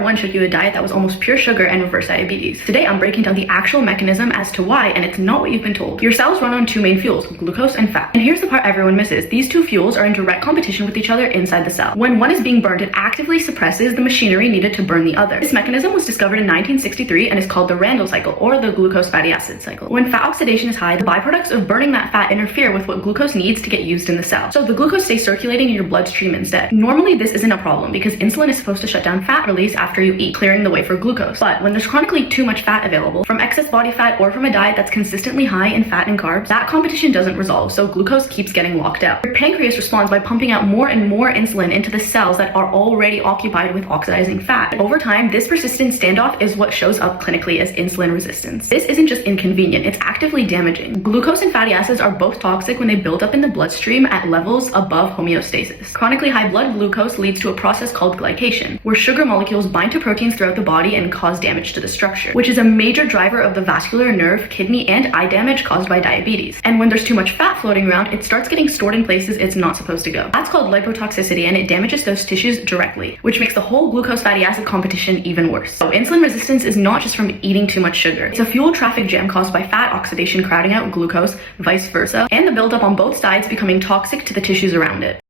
part 1 showed you a diet that was almost pure sugar and reverse diabetes. Today, I'm breaking down the actual mechanism as to why, and it's not what you've been told. Your cells run on 2 main fuels, glucose and fat. And here's the part everyone misses. These 2 fuels are in direct competition with each other inside the cell. When one is being burned, it actively suppresses the machinery needed to burn the other. This mechanism was discovered in 1963 and is called the Randle cycle, or the glucose fatty acid cycle. When fat oxidation is high, the byproducts of burning that fat interfere with what glucose needs to get used in the cell. So the glucose stays circulating in your bloodstream instead. Normally, this isn't a problem because insulin is supposed to shut down fat release after you eat, clearing the way for glucose. But when there's chronically too much fat available, from excess body fat or from a diet that's consistently high in fat and carbs, that competition doesn't resolve, so glucose keeps getting locked out. Your pancreas responds by pumping out more and more insulin into the cells that are already occupied with oxidizing fat. Over time, this persistent standoff is what shows up clinically as insulin resistance. This isn't just inconvenient, it's actively damaging. Glucose and fatty acids are both toxic when they build up in the bloodstream at levels above homeostasis. Chronically high blood glucose leads to a process called glycation, where sugar molecules bind to proteins throughout the body and cause damage to the structure, which is a major driver of the vascular, nerve, kidney, and eye damage caused by diabetes. And when there's too much fat floating around, it starts getting stored in places it's not supposed to go. That's called lipotoxicity, and it damages those tissues directly, which makes the whole glucose fatty acid competition even worse. So insulin resistance is not just from eating too much sugar. It's a fuel traffic jam caused by fat oxidation crowding out glucose, vice versa, and the buildup on both sides becoming toxic to the tissues around it.